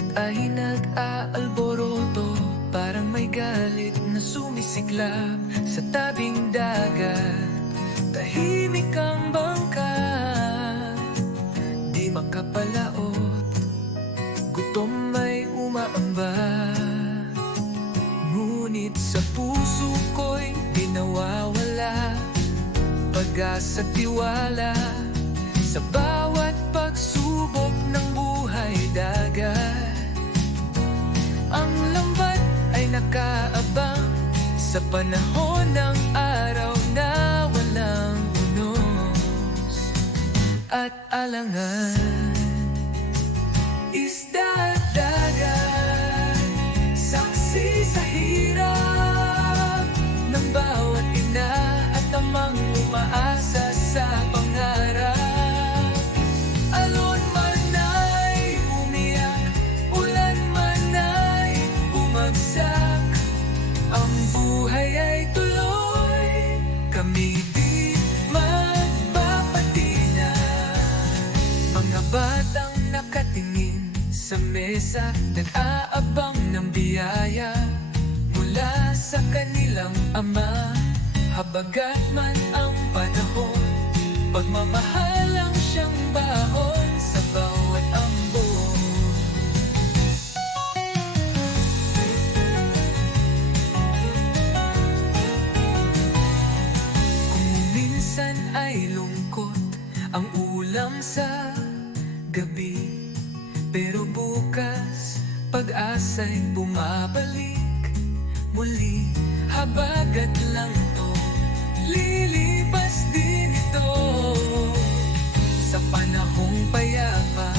dagat ay nag-aalboroto, parang may galit na sumisiklab sa tabing dagat. Tahimik ang bangka, di makapalaot, gutom may umaamba. Ngunit sa puso ko'y di nawawala pag-asa at tiwala sa bawat pagsubok ng buhay dagat. Ang lambat ay nakaabang sa panahon ng araw na walang unos at alangan. Isda at dagat, saksi sa hirap ng bawat ina at amang umaasa sa pangarap. Alon man ay umiyak, ulan man ay bumagsak, ang buhay ay tuloy, kami di magpapatina. Mga batang nakatingin sa mesa, nag-aabang ng biyaya mula sa kanilang ama. Habagat man ang panahon, pagmamahal ang siyang baon sa bawat ambon. Kung minsan ay lungkot ang ulam sa gabi, pero bukas pag-asa'y bumabalik muli. Habagat lang to, lilipas din ito. Sa panahong payapa,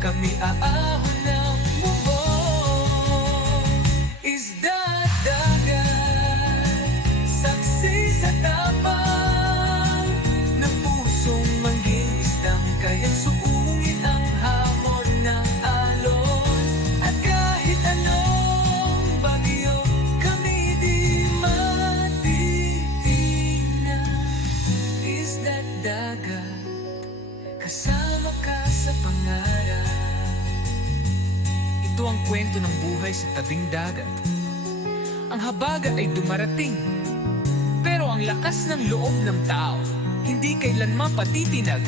kami aahon ng bubong. Isda at dagat, saksi sa tapang ng pusong manggingisdang kayang suungin ang hamon ng alon. At kahit anong bagyo, kami di matitina. Isda at dagat, kasama ka sa pangarap. Ito ang kwento ng buhay sa tabing dagat. Ang habagat ay dumarating, pero ang lakas ng loob ng tao hindi kailanman patitinag.